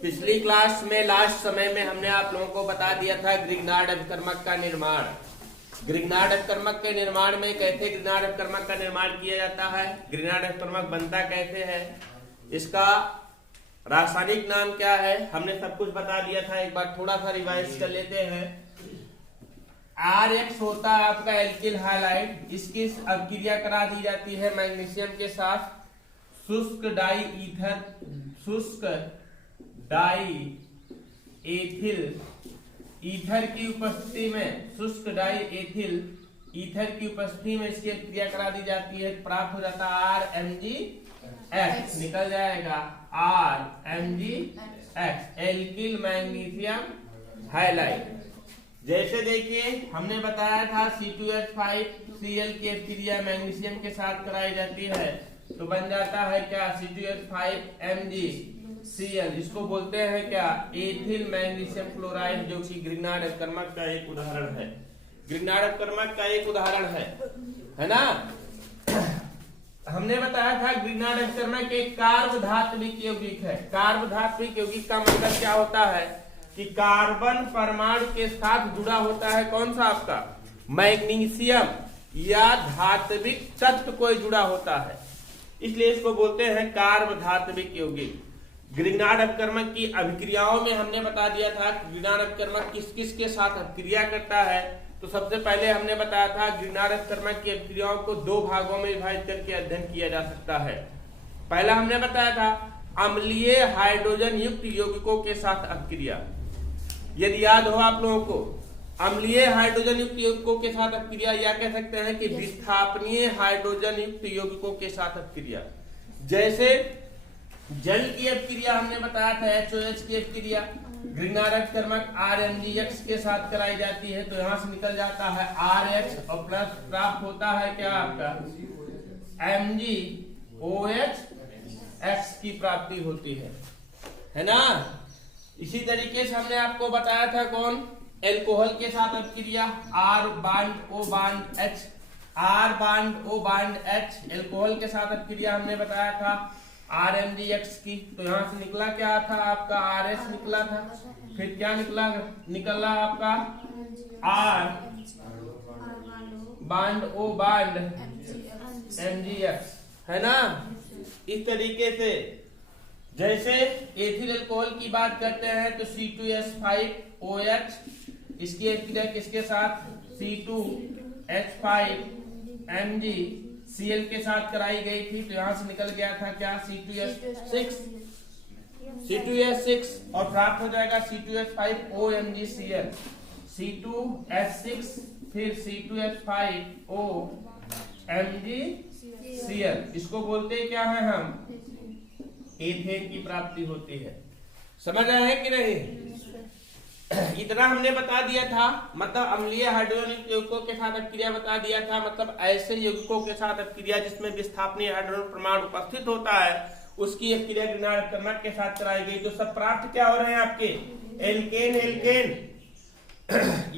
पिछली क्लास में लास्ट समय में हमने आप लोगों को बता दिया था ग्रिग्नार्ड अभिकर्मक का निर्माण। ग्रिग्नार्ड अभिकर्मक के निर्माण में कैसे ग्रिग्नार्ड अभिकर्मक का निर्माण किया जाता है, ग्रिग्नार्ड अभिकर्मक बनता कैसे है, इसका रासायनिक नाम क्या है, हमने सब कुछ बता दिया था। एक बार थोड़ा सा रिवाइज कर लेते हैं। RX होता है आपका एल्किल हाइलाइट, इसकी अभिक्रिया करा दी जाती है मैग्नीशियम के साथ शुष्क डाई एथिल ईथर की उपस्थिति में, शुष्क डाई एथिल ईथर की उपस्थिति में इसकी क्रिया करा दी जाती है। प्राप्त हो जाता है RMgX, निकल जाएगा RMgX एल्किल मैग्नीशियम हाइलाइट। जैसे देखिए हमने बताया था C2H5Cl की क्रिया मैग्नीशियम के साथ कराई जाती है तो बन जाता है क्या C2H5MgCl, इसको बोलते हैं क्या एथिल मैग्नीशियम क्लोराइड, जो कि ग्रिग्नार्ड अभिकर्मक का एक उदाहरण है। ग्रिग्नार्ड अभिकर्मक का एक उदाहरण है ना। हमने बताया था ग्रिग्नार्ड अभिकर्मक एक कार्बधात्विक यौगिक है। कार्बधात्विक यौगिक का मतलब क्या होता है कि कार्बन परमाणु के साथ जुड़ा होता है कौन सा आपका मैग्नीशियम या धात्विक तत्व कोई जुड़ा होता है, इसलिए इसको बोलते हैं कार्बधात्विक यौगिक। ग्रिग्नार्ड अभिकर्मक की अभिक्रियाओं में हमने बता दिया था ग्रिग्नार्ड अभिकर्मक किस किस के साथ अभिक्रिया करता है। तो सबसे पहले हमने बताया था ग्रिग्नार्ड अभिकर्मक की अभिक्रियाओं को दो भागों में विभाजित करके अध्ययन किया जा सकता है। पहला हमने बताया था अम्लीय हाइड्रोजन युक्त यौगिकों के साथ अभिक्रिया। यदि याद हो आप लोगों को, अम्लीय हाइड्रोजन युक्त यौगिकों के साथ अभिक्रिया या कह सकते हैं कि विस्थापनीय हाइड्रोजन युक्त यौगिकों के साथ अभिक्रिया। जैसे जल की अभिक्रिया हमने बताया था HOH की अभिक्रिया ग्रिग्नार्ड अभिकर्मक RMgX के साथ कराई जाती है तो यहां से निकल जाता है RH और प्लस प्राप्त होता है क्या आपका MgOH की प्राप्ति होती है ना। इसी तरीके से हमने आपको बताया था कौन एल्कोहल के साथ अभिक्रिया R bond O bond H alcohol के साथ अभिक्रिया हमने बताया था RMgX की। तो यहां से निकला क्या था आपका RH निकला था, फिर क्या निकला आपका R bond O bond MgX, है ना। इस तरीके से जैसे एथिल अल्कोहल की बात करते हैं तो C2H5OH, इसकी अभिक्रिया किसके साथ C2H5MgCl के साथ कराई गई थी तो यहां से निकल गया था क्या C2H6 और प्राप्त हो जाएगा C2H5OMgCl, C2H6 फिर C2H5OMgCl, इसको बोलते हैं क्या है हम एथेन की प्राप्ति होती है। समझ रहे हैं कि नहीं। इतना हमने बता दिया था, मतलब अम्लीय हाइड्रोजन यौगिकों के साथ अभिक्रिया बता दिया था, मतलब ऐसे यौगिकों के साथ अभिक्रिया जिसमें विस्थापनीय हाइड्रोजन परमाणु उपस्थित होता है उसकी अभिक्रिया ग्रिग्नार्ड अभिकर्मक के साथ कराई गई। तो सब प्राप्त क्या हो रहे हैं आपके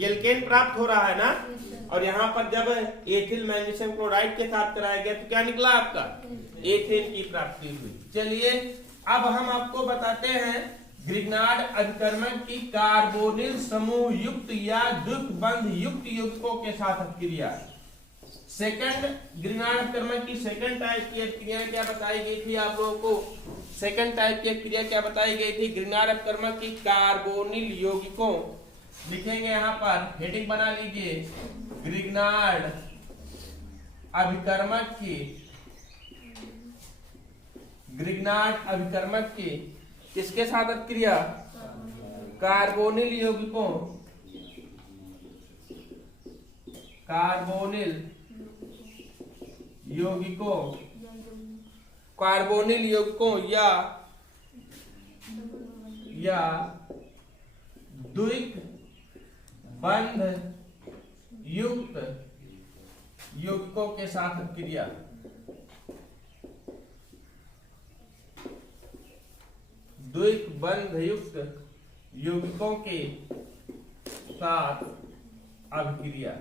एल्केन प्राप्त हो रहा है ना। और यहाँ पर जब एथिल मैग्नीशियम क्लोराइड के साथ कराया गया तो क्या निकला आपका एथेन की प्राप्ति हुई। चलिए अब हम आपको बताते हैं ग्रिग्नार्ड अभिकर्मक की कार्बोनिल समूह युक्त या द्विबंध युक्त यौगिकों के साथ अभिक्रिया। सेकंड ग्रिग्नार्ड अभिकर्मक की सेकंड टाइप की अभिक्रिया क्या बताई गई थी आप लोगों को, सेकंड टाइप की अभिक्रिया क्या बताई गई थी ग्रिग्नार्ड अभिकर्मक की कार्बोनिल यौगिकों। लिखेंगे यहाँ पर हेडिंग बना लीजिए ग्रिग्नार्ड अभिकर्मक की किसके साथ अभिक्रिया कार्बोनिल यौगिकों या द्विबंध युक्त यौगिकों के साथ अभिक्रिया। द्विबंध युक्त यौगिकों के साथ अभिक्रिया।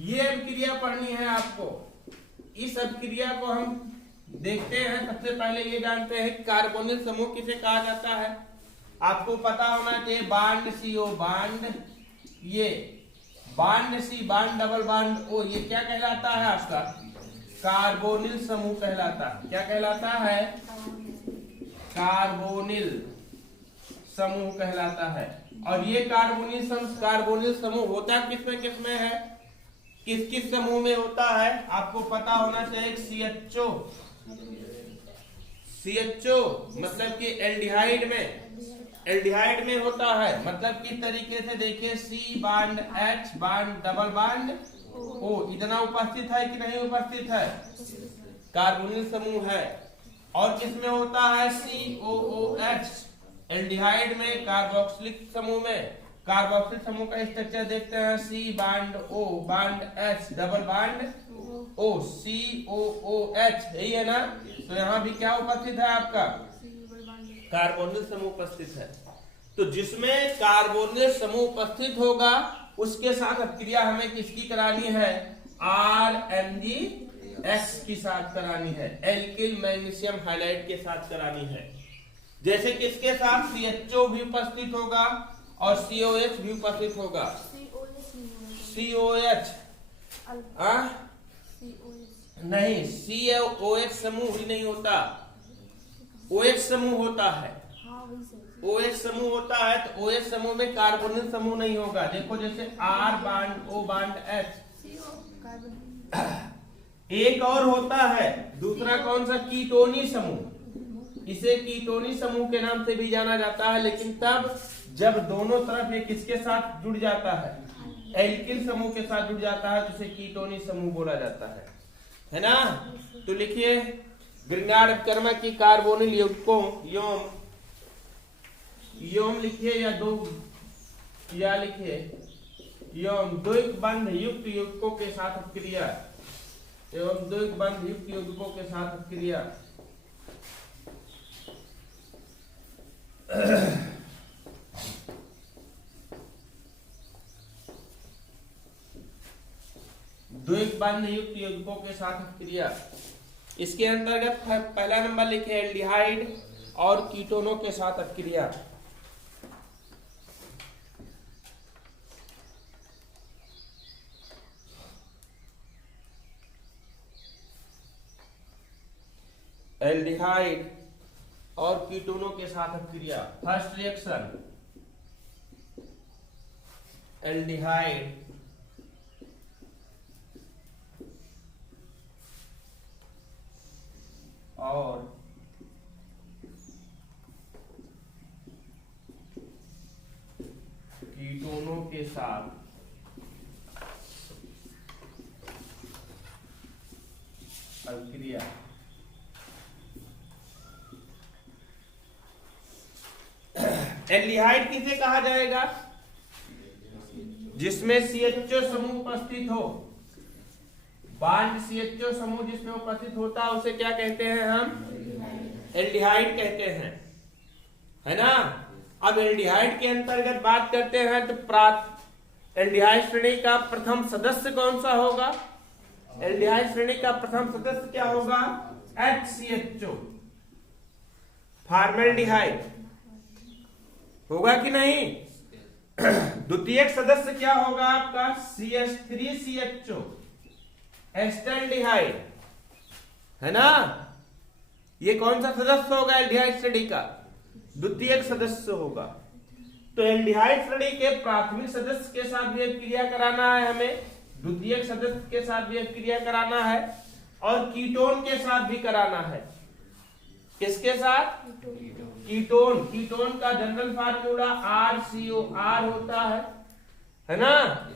ये अभिक्रिया पढ़नी है आपको। इस अभिक्रिया को हम देखते हैं। सबसे पहले ये जानते हैं कार्बोनिल समूह किसे कहा जाता है। आपको पता होना चाहिए बांड CO बांड, ये bond C bond double bond O, ये क्या कहलाता है आपका कार्बोनिल समूह कहलाता है। क्या कहलाता है कार्बोनिल समूह कहलाता है। और ये कार्बोनिल समूह होता किसमें है, किस किस समूह में होता है आपको पता होना चाहिए। CHO मतलब कि एल्डिहाइड में होता है। मतलब किस तरीके से देखिए C bond H bond double bond O, इतना उपस्थित है कि नहीं उपस्थित है, कार्बोनिल समूह है। और किसमें होता है COOH एल्डिहाइड में, कार्बोक्सिलिक समूह में। कार्बोक्सिल समूह का स्ट्रक्चर देखते हैं C bond O bond H double bond O, COOH, यही है ना। तो यहाँ भी क्या उपस्थित है आपका कार्बोनिल समूह उपस्थित है। तो जिसमें कार्बोनिल समूह उपस्थित होगा उसके साथ अभिक्रिया हमें किसकी करानी है, RMgX की साथ करानी है, एल्किल मैग्नीशियम हाइलाइड के साथ करानी है। जैसे किसके साथ CHO भी उपस्थित होगा और COH भी उपस्थित होगा। COH नहीं, COH समूह ही नहीं होता, OH समूह होता है। OH समूह होता है तो OH समूह में कार्बोनिल समूह नहीं होगा। देखो जैसे R bond O bond H, एक और होता है दूसरा कौन सा कीटोनी समूह। इसे कीटोनी समूह के नाम से भी जाना जाता है, लेकिन तब जब दोनों तरफ ये किसके साथ जुड़ जाता है, एल्किल समूह के साथ जुड़ जाता है, तो इसे कीटोनी समूह बोला जाता है ना। तो लिखिए ग्रिग्नार्ड अभिकर्मक की कार्बोनिल यौगिकों यौम लिखिए या लिखिए यौम द्वैत बंध युक्त यौगिकों के साथ अभिक्रिया एवं द्वैत बंध युक्त यौगिकों के साथ अभिक्रिया। द्वैत बंध युक्त यौगिकों के साथ अभिक्रिया। इसके अंतर्गत पहला नंबर लिखे एल्डिहाइड और कीटोनों के साथ अभिक्रिया। एल्डिहाइड और कीटोनों के साथ अभिक्रिया। फर्स्ट रिएक्शन एल्डिहाइड और कीटोनों के साथ अभिक्रिया। एल्डिहाइड किसे कहा जाएगा, जिसमें CHO समूह उपस्थित हो। बांड CHO समूह जिसमें उपस्थित होता है उसे क्या कहते हैं, हम एल्डिहाइड कहते हैं, है ना। अब एल्डिहाइड के अंतर्गत बात करते हैं तो एल्डिहाइड श्रेणी का प्रथम सदस्य कौन सा होगा। एल्डिहाइड श्रेणी का प्रथम सदस्य क्या होगा, HCHO फॉर्मेल्डिहाइड होगा कि नहीं। द्वितीयक सदस्य क्या होगा आपका CH3CHO एस्टल्डिहाइड, है ना। ये कौन सा सदस्य होगा एल्डिहाइड श्रेणी का, द्वितीयक सदस्य होगा। तो एल्डिहाइड श्रेणी के प्राथमिक सदस्य के साथ भी क्रिया कराना है हमें, द्वितीयक सदस्य के साथ भी क्रिया कराना है और कीटोन के साथ भी कराना है। किसके साथ, कीटोन का जनरल फार्मूला RCOR होता है ना।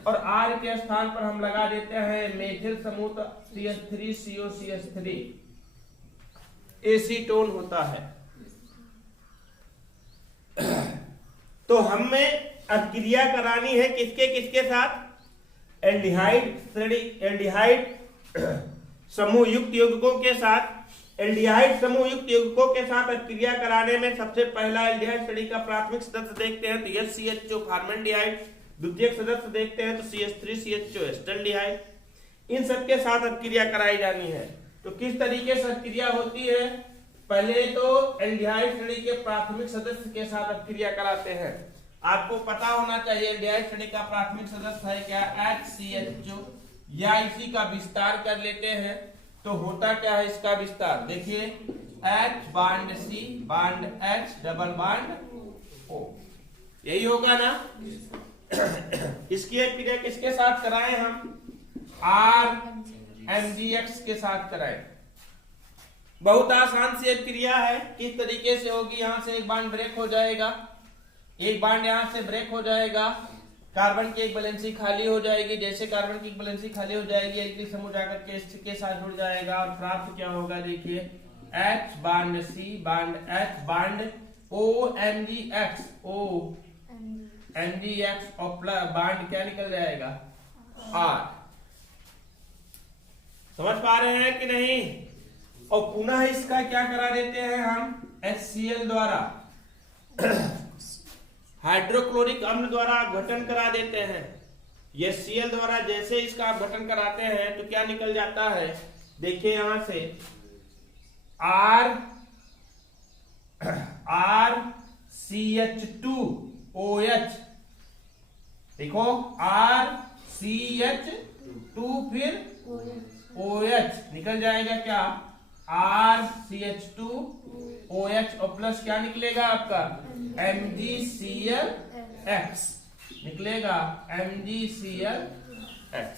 और R के स्थान पर हम लगा देते हैं मेथिल समूह CH3COCH3, एसीटोन होता है। तो हमें अभिक्रिया करानी है किसके किसके साथ, एल्डिहाइड समूह युक्त यौगिकों के साथ। एल्डिहाइड समूह युक्त यौगिकों के साथ अभिक्रिया कराने में सबसे पहला एल्डिहाइड श्रेणी का प्राथमिक सदस्य देखते हैं तो HCHO फॉर्मेल्डिहाइड, द्वितीयक सदस्य देखते हैं तो CH3CHO एस्टल्डिहाइड। इन सब के साथ अभिक्रिया कराई जानी है। तो किस तरीके से अभिक्रिया होती है? पहले तो एल्डिहाइड श्रेणी के प्राथमिक सदस्य के साथ अभिक्रिया कराते हैं। आपको पता होना चाहिए एल्डिहाइड श्रेणी का प्राथमिक सदस्य है क्या? HCHO, या इसी का विस्तार कर लेते हैं। तो होता क्या है इसका विस्तार? देखिए H bond C bond H double bond O, यही होगा ना। इसकी अभिक्रिया किसके साथ कराएं हम? RMgX के साथ कराएं। बहुत आसान सी अभिक्रिया है। किस तरीके से होगी? यहां से एक बांड ब्रेक हो जाएगा, एक बांड यहां से ब्रेक हो जाएगा, कार्बन की एक वैलेंसी खाली हो जाएगी। जैसे कार्बन की वैलेंसी खाली हो जाएगी एल्किल समूह जाकर के H के साथ जुड़ जाएगा और प्राप्त क्या होगा? देखिए H bond C bond H bond OMgX, OMgX और प्लस बांड क्या निकल जाएगा? R। समझ पा रहे हैं कि नहीं? और पुनः इसका क्या करा देते हैं हम? HCl द्वारा हाइड्रोक्लोरिक अम्ल द्वारा अपघटन करा देते हैं। HCl द्वारा जैसे इसका अपघटन कराते हैं तो क्या निकल जाता है? देखिए यहां से RCH2OH, देखो RCH2 फिर OH निकल जाएगा क्या? RCH2OH और प्लस क्या निकलेगा आपका? MgClX निकलेगा, MgClX।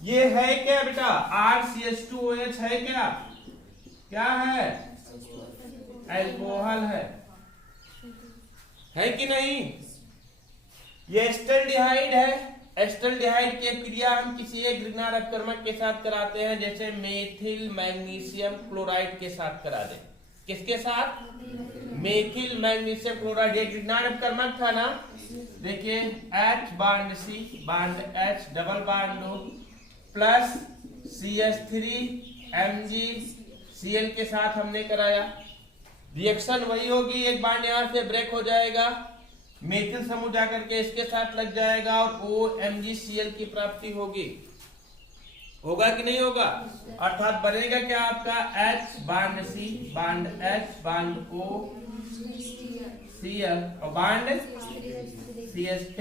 ये है क्या बेटा? RCH2OH है क्या? क्या है? अल्कोहल है कि नहीं? ये एस्टल्डिहाइड है। एस्टल्डिहाइड की क्रिया हम किसी एक ग्रिग्नार्ड अपकर्मक के साथ कराते हैं, जैसे मेथिल मैग्नीशियम क्लोराइड के साथ करा दें। किसके साथ? Methyl magnesium chloride. ये ग्रिग्नार्ड अपकर्मक था ना। देखिए H bond C bond H double bond O plus CH3MgCl के साथ हमने कराया। रिएक्शन वही होगी, एक बांड यहां से ब्रेक हो जाएगा, मेथिल समूह जाकर के इसके साथ लग जाएगा और OMgCl की प्राप्ति होगी। होगा कि नहीं होगा? अर्थात बनेगा क्या आपका? H bond C bond H bond O Cl और बांड CH3,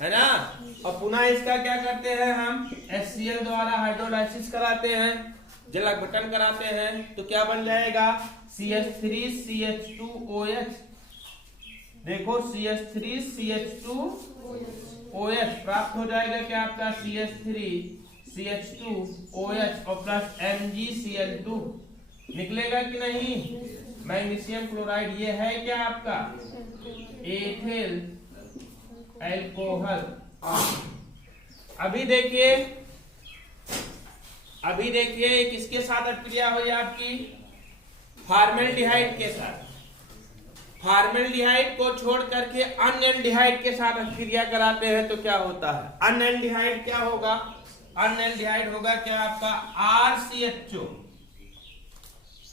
है ना। और पुनः इसका क्या करते हैं हम? HCl द्वारा हाइड्रोलाइसिस कराते हैं, जल अपघटन कराते हैं। तो क्या बन जाएगा? CH3CH2OH। देखो CH3CH2OH प्राप्त हो जाएगा क्या आपका? CH3CH2OH और प्लस MgCl2 निकलेगा कि नहीं? मैग्नीशियम क्लोराइड ये है क्या आपका? Ethyl alcohol. अभी देखिए किसके साथ अभिक्रिया हुई आपकी? फॉर्मेल्डिहाइड के साथ। फॉर्मेल्डिहाइड को छोड़ करके अन्य एल्डिहाइड के साथ अभिक्रिया कराते हैं तो क्या होता है? अन्य एल्डिहाइड क्या होगा? अन्य एल्डिहाइड होगा क्या आपका? RCHO।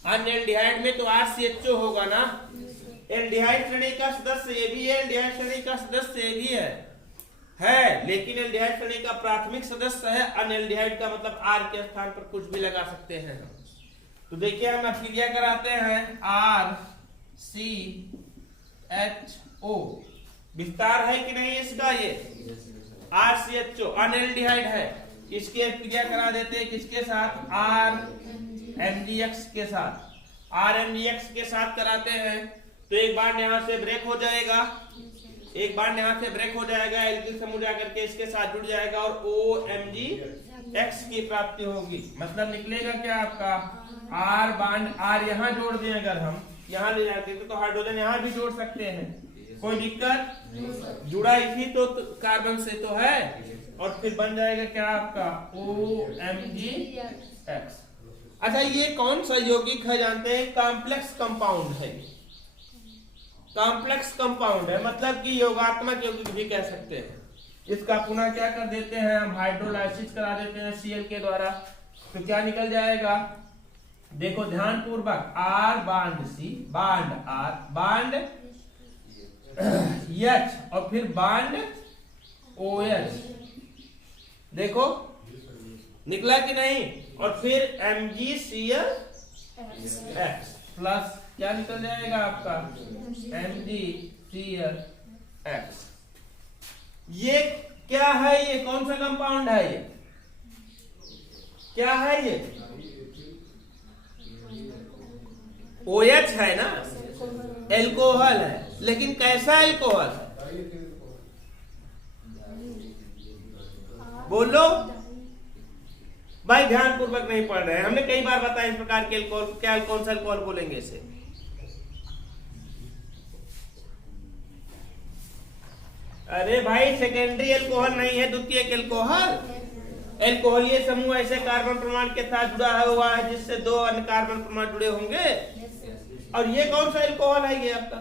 अन्य एल्डिहाइड में तो RCHO होगा ना। एल्डिहाइड श्रेणी का सदस्य ये भी है, एल्डिहाइड श्रेणी का सदस्य ये भी है, लेकिन एल्डिहाइड श्रेणी का प्राथमिक सदस्य है। अन्य एल्डिहाइड का मतलब R के स्थान पर कुछ भी लगा सकते हैं हम। तो देखिए हम अभिक्रिया कराते हैं RCHO, विस्तार है कि नहीं इसका? ये RCHO अनएल्डिहाइड है, इसकी अभिक्रिया करा देते हैं किसके साथ? RMgX के साथ। RMgX के साथ कराते हैं तो एक बांड यहां से ब्रेक हो जाएगा, एक बांड यहां से ब्रेक हो जाएगा, एल्किल समूह जाकर के इसके साथ जुड़ जाएगा और OMgX की प्राप्ति होगी। मतलब निकलेगा क्या आपका? R बांड R यहां जोड़ दें, अगर हम यहां ले जाते तो हाइड्रोजन यहां भी जोड़ सकते हैं, कोई दिक्कत? जुड़ा इसी तो कार्बन से तो है, और फिर बन जाएगा क्या आपका? OMgX। अच्छा ये कौन सा यौगिक है जानते हैं? कॉम्प्लेक्स कंपाउंड है। कॉम्प्लेक्स कंपाउंड है मतलब कि योगात्मक यौगिक भी कह सकते हैं। इसका पुनः क्या कर देते हैं हम? हाइड्रोलाइसिस करा देते हैं Cl के द्वारा। तो क्या निकल जाएगा? देखो ध्यान पूर्वक, R bond C bond R bond H और फिर बांड OH। देखो निकला कि नहीं? और फिर MgCl X प्लस क्या निकल जाएगा आपका MgCl X। ये क्या है? ये कौन सा कंपाउंड है? ये क्या है? ये OH है ना, एल्कोहल है। लेकिन कैसा एल्कोहल है? बोलो भाई, ध्यान पूर्वक नहीं पढ़ रहे हैं। हमने कई बार बताया इस प्रकार के एल्कोहल क्या, कौन सा एल्कोहल बोलेंगे इसे? अरे भाई, सेकेंडरी एल्कोहल नहीं है, द्वितीयक एल्कोहल। एल्कोहलीय समूह ऐसे कार्बन परमाणु के साथ जुड़ा हुआ है जिससे दो अन्य कार्बन परमाणु जुड़े होंगे। और ये कौन सा एल्कोहल है? ये आपका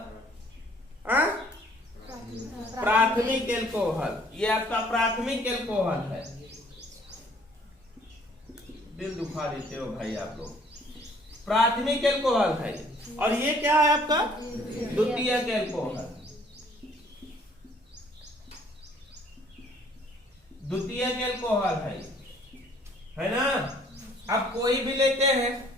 प्राथमिक एल्कोहल। ये आपका प्राथमिक एल्कोहल है। दिल दुखा देते हो भाई आप लोग। प्राथमिक एल्कोहल है। और ये क्या है आपका? द्वितीयक एल्कोहल। द्वितीयक एल्कोहल है ना। अब कोई भी लेते हैं,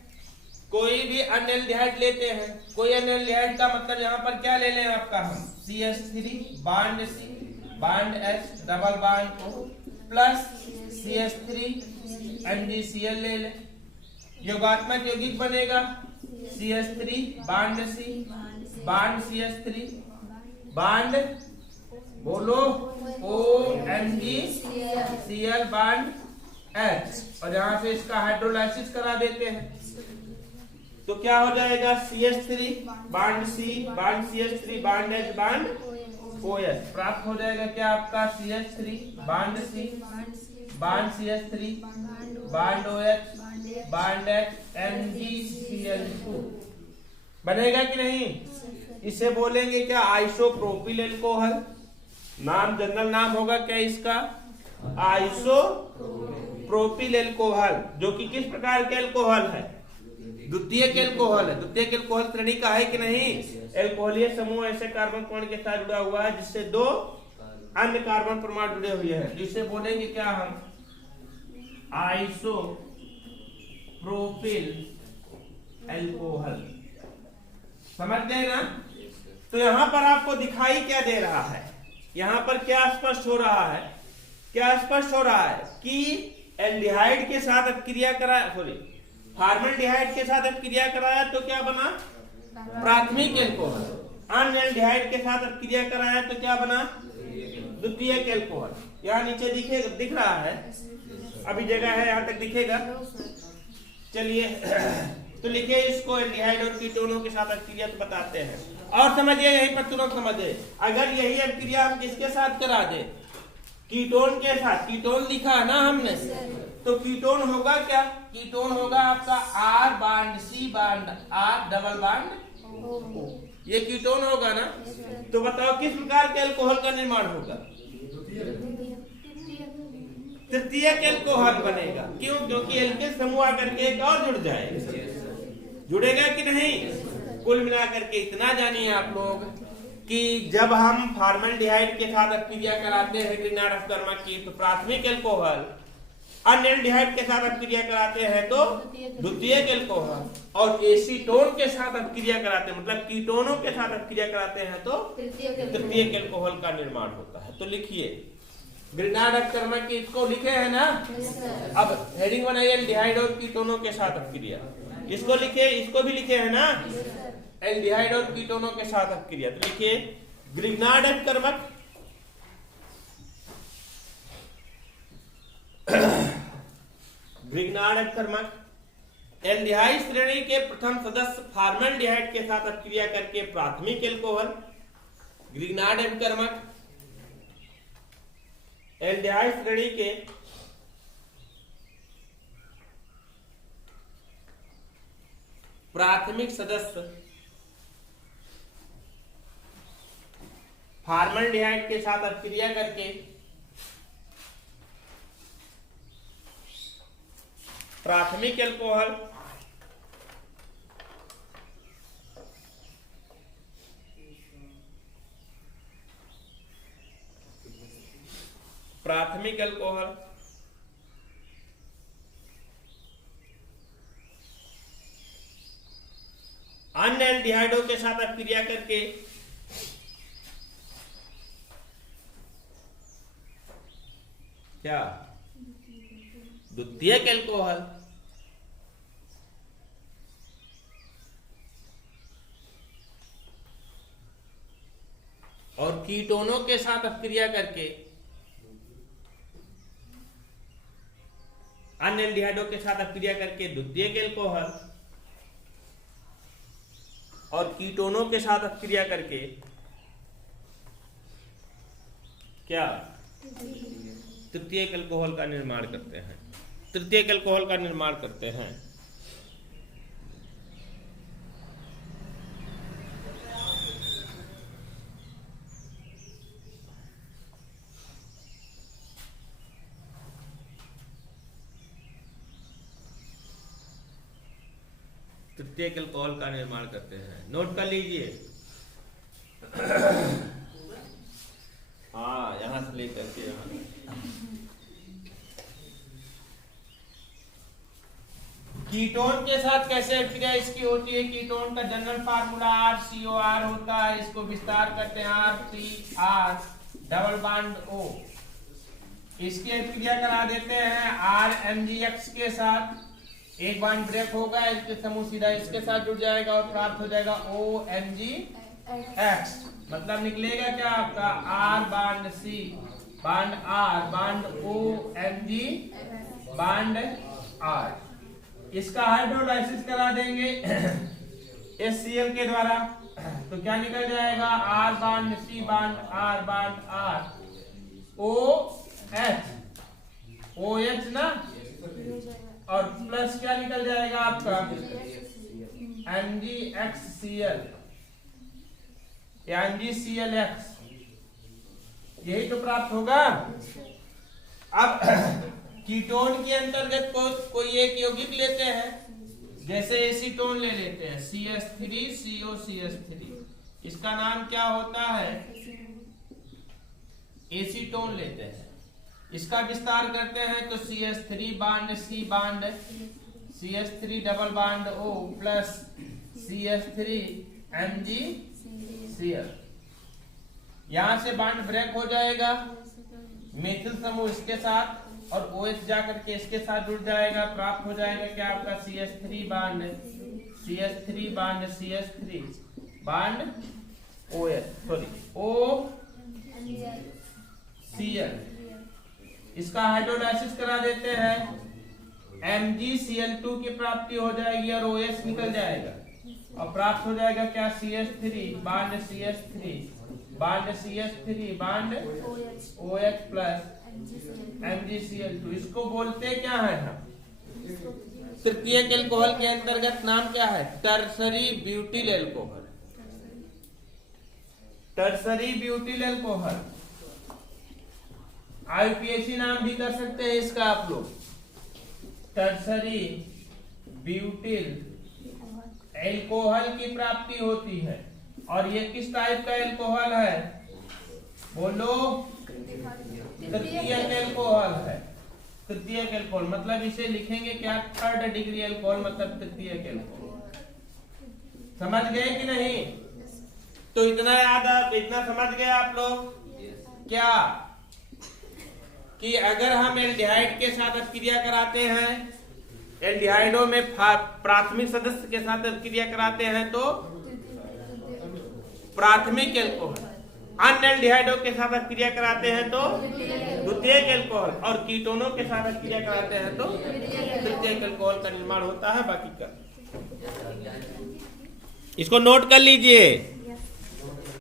कोई भी अन्य एल्डिहाइड लेते हैं। कोई अन्य एल्डिहाइड का मतलब यहाँ पर क्या ले लें आपका हम? CH3 bond C bond H double bond O plus CH3 MgCl ले लें। योगात्मक यौगिक बनेगा CH3 bond C bond CH3 bond बोलो OMgCl बांड H। और यहां से इसका हाइड्रोलाइसिस करा देते हैं तो क्या हो जाएगा? CH3 bond C bond CH3 bond H bond OH प्राप्त हो जाएगा। क्या आपका? CH3 bond C bond CH3 bond OH bond H MgCl2 बनेगा कि नहीं? इसे बोलेंगे क्या? Isopropyl alcohol. नाम जनरल नाम होगा क्या इसका? आइसोप्रोपिल एल्कोहल, जो कि किस प्रकार के एल्कोहल है? द्वितीयक एल्कोहल है। द्वितीयक एल्कोहल श्रेणी का है कि नहीं? एल्कोहलीय समूह ऐसे कार्बन परमाणु के साथ जुड़ा हुआ है जिससे दो अन्य कार्बन परमाणु जुड़े हुए हैं। जिसे बोलेंगे क्या हम? Isopropyl alcohol. समझ गए ना? तो यहां पर आपको दिखाई क्या दे रहा है? यहां पर क्या स्पष्ट हो रहा है? क्या स्पष्ट हो रहा है कि एल्डिहाइड के साथ अब क्रिया कराया, सॉरी फॉर्मल्डिहाइड के साथ अब क्रिया कराया तो क्या बना? प्राथमिक एल्कोहल। अन्य एल्डिहाइड के साथ अब क्रिया कराया तो क्या बना? द्वितीयक एल्कोहल। यहाँ नीचे दिख रहा है, अभी जगह है यहाँ तक दिखेगा। चलिए तो लिखिए इसको, एल्डिहाइड और कीटोनों के साथ क्रिया तो बताते हैं। और समझिए, यहीं पर तुरंत समझिए, अगर यही क्रिया हम किसके साथ करा दे? कीटोन के साथ। कीटोन लिखा है ना हमने, तो कीटोन होगा क्या? कीटोन होगा आपका R bond C bond R double bond O। ये कीटोन होगा ना। तो बताओ किस प्रकार के अल्कोहल का निर्माण होगा? तृतीयक एल्कोहल बनेगा। क्यों? क्योंकि एल्किल समूह आकर के एक और जुड़ जाएगा। जुड़ेगा कि नहीं? कुल मिलाकर के इतना जानिए आप लोग कि जब हम फॉर्मल्डिहाइड के साथ क्रिया कराते हैं ग्रिग्नार्ड अपकर्मक की, तो प्राथमिक एल्कोहल। अन्य एल्डिहाइड के साथ क्रिया कराते हैं तो द्वितीयक एल्कोहल। और एसीटोन के साथ क्रिया कराते हैं, मतलब कीटोनों के साथ क्रिया कराते हैं तो तृतीयक एल्कोहल का निर्माण होता है। तो लिखिए ग्रिग्नार्ड अपकर्मक की, इसको लिखे हैं ना। अब हेडिंग बनाइए एल्डिहाइड और कीटोनों के साथ क्रिया। इसको लिखे, इसको भी लिखे है ना, एल्डिहाइड और कीटोनों के साथ क्रिया। तो लिखिए ग्रिग्नार्ड अपकर्मक ग्रिग्नार्ड अपकर्मक एल्डिहाइड श्रेणी के प्रथम सदस्य फॉर्मल्डिहाइड के साथ क्रिया करके प्राथमिक एल्कोहल। ग्रिग्नार्ड अपकर्मक एल्डिहाइड श्रेणी के प्राथमिक सदस्य फॉर्मल्डिहाइड के साथ क्रिया करके प्राथमिक एल्कोहल अन्य एल्डिहाइडों के साथ अपक्रिया करके क्या द्वितीयक एल्कोहल, और कीटोनों के साथ अपक्रिया करके अन्य एल्डिहाइडों के साथ अपक्रिया करके द्वितीयक एल्कोहल, और कीटोनों के साथ अपक्रिया करके क्या तृतीयक एल्कोहल का निर्माण करते हैं। तृतीयक एल्कोहल का निर्माण करते हैं। तृतीयक एल्कोहल का निर्माण करते हैं। नोट कर लीजिए। हाँ, यहां से लेकर के यहां कीटोन के साथ कैसे अपक्रिया इसकी होती है। कीटोन का जनरल फार्मूला RCOR होता है। इसको विस्तार करते हैं RCR डबल बॉन्ड O। इसकी अपक्रिया करा देते हैं RMgX के साथ। एक बॉन्ड ब्रेक होगा, इसके समूह सीधा इसके साथ जुड़ जाएगा और प्राप्त हो जाएगा OMgX। मतलब निकलेगा क्या आपका R bond C bond R bond OMg bond R। इसका हाइड्रोलाइसिस करा देंगे HCl के द्वारा, तो क्या निकल जाएगा R bond C bond R bond R OH ना, और प्लस क्या निकल जाएगा आपका MgXCl या MgClX। यही तो प्राप्त होगा। अब कीटोन के अंतर्गत कोई एक यौगिक लेते हैं, जैसे एसीटोन ले लेते हैं CH3COCH3। इसका नाम क्या होता है, एसीटोन लेते हैं। इसका विस्तार करते हैं तो CH3 bond C bond CH3 double bond O plus CH3 MgCl। यहां से बॉन्ड ब्रेक हो जाएगा, मेथिल समूह इसके साथ और OH जाकर के इसके साथ जुड़ जाएगा। प्राप्त हो जाएगा क्या आपका CH3 bond CH3 bond CH3 bond OH sorry OCl। इसका हाइड्रोलाइसिस करा देते हैं, MgCl2 की प्राप्ति हो जाएगी और OH निकल जाएगा और प्राप्त हो जाएगा क्या CH3 bond CH3 bond CH3 bond OH plus MgCl2। इसको बोलते क्या है हम, तृतीयक एल्कोहल के अंतर्गत नाम क्या है, tertiary butyl alcohol. Tertiary butyl alcohol IUPAC नाम भी कर सकते हैं इसका आप लोग। टर्सरी ब्यूटिल एल्कोहल की प्राप्ति होती है। और ये किस टाइप का एल्कोहल है, बोलो, तृतीयक एल्कोहल है। तृतीयक एल्कोहल मतलब इसे लिखेंगे क्या, थर्ड डिग्री एल्कोहल, मतलब तृतीयक एल्कोहल। समझ गए कि नहीं। तो इतना याद, इतना समझ गए आप लोग क्या, कि अगर हम एल्डिहाइड के साथ अपक्रिया कराते हैं, एल्डिहाइडों में प्राथमिक सदस्य के साथ अपक्रिया कराते हैं तो प्राथमिक एल्कोहल, अन्य एल्डिहाइडों के साथ अपक्रिया कराते हैं तो द्वितीयक एल्कोहल, और कीटोनों के साथ अपक्रिया कराते हैं तो तृतीयक एल्कोहल का निर्माण होता है। बाकी का इसको नोट कर लीजिए।